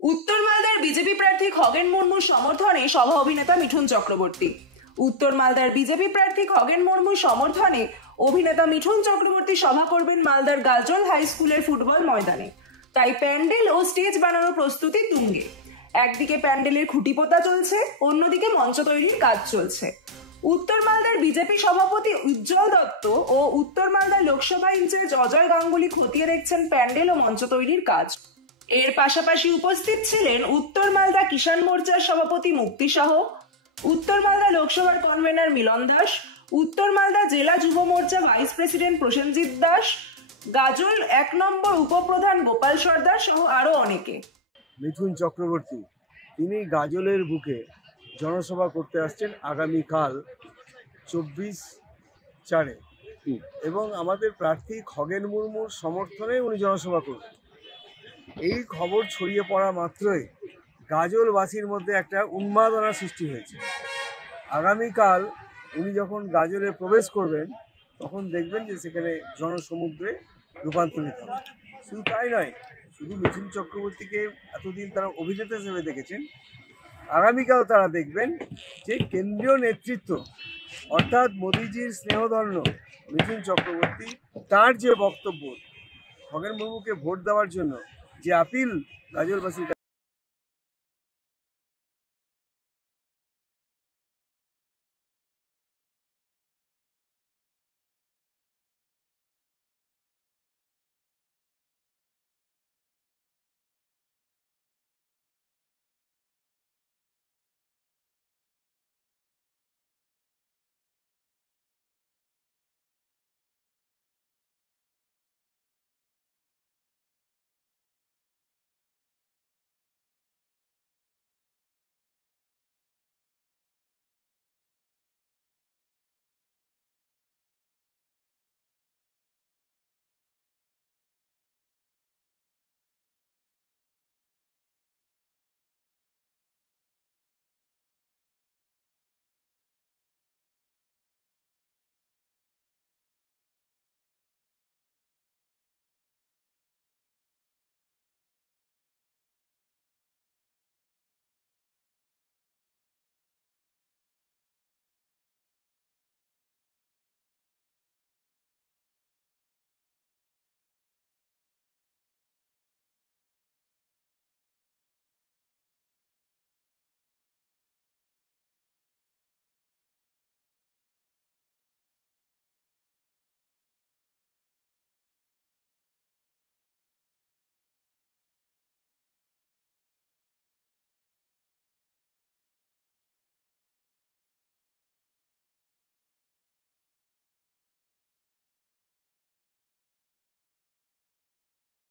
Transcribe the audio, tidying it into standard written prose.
উত্তর মালদার বিজেপি প্রার্থী খগেন মুর্মুর সমর্থনে সভা অভিনেতা মিঠুন চক্রবর্তী। উত্তর মালদার বিজেপি প্রার্থী খগেন মুর্মুর সমর্থনে অভিনেতা মিঠুন চক্রবর্তী সভা করবেন মালদার গাজল হাই স্কুলের ফুটবল ময়দানে। তাই প্যান্ডেল ও স্টেজ বানানোর প্রস্তুতি তুঙ্গে। একদিকে প্যান্ডেলের খুঁটি পোতা চলছে, অন্যদিকে মঞ্চ তৈরির কাজ চলছে। উত্তর মালদার বিজেপি সভাপতি উজ্জ্বল দত্ত ও উত্তর মালদার লোকসভা ইনচার্জ অজয় গাঙ্গুলি খতিয়ে দেখছেন প্যান্ডেল ও মঞ্চ তৈরির কাজ। এর পাশাপাশি উপস্থিত ছিলেন উত্তর মালদা কিষাণ মোর্চার সভাপতি মুক্তি সাহ, উত্তর মালদা লোকসভার কনভেনার মিলন দাস, উত্তর মালদা জেলা যুব মোর্চা ভাইস প্রেসিডেন্ট প্রসেনজিৎ দাস, গাজল 1 নম্বর উপপ্রধান গোপাল সর্দার সহ আরো অনেকে। মিঠুন চক্রবর্তী তিনি গাজলের বুকে জনসভা করতে আসছেন আগামীকাল 24/4 এবং আমাদের প্রার্থী খগেন মুর্মুর সমর্থনে উনি জনসভা করবেন। এই খবর ছড়িয়ে পড়া মাত্রই গাজলবাসীর মধ্যে একটা উন্মাদনা সৃষ্টি হয়েছে। আগামীকাল উনি যখন গাজলে প্রবেশ করবেন তখন দেখবেন যে সেখানে জনসমুদ্রে রূপান্তরিত হবে। শুধু তাই নয়, শুধু মিঠুন চক্রবর্তীকে এতদিন তারা অভিনেতা হিসেবে দেখেছেন, আগামীকাল তারা দেখবেন যে কেন্দ্রীয় নেতৃত্ব অর্থাৎ মোদিজির স্নেহধন্য মিঠুন চক্রবর্তী তার যে বক্তব্য, খগেন মুর্মুকে ভোট দেওয়ার জন্য যে আপিল গাজলবাসীর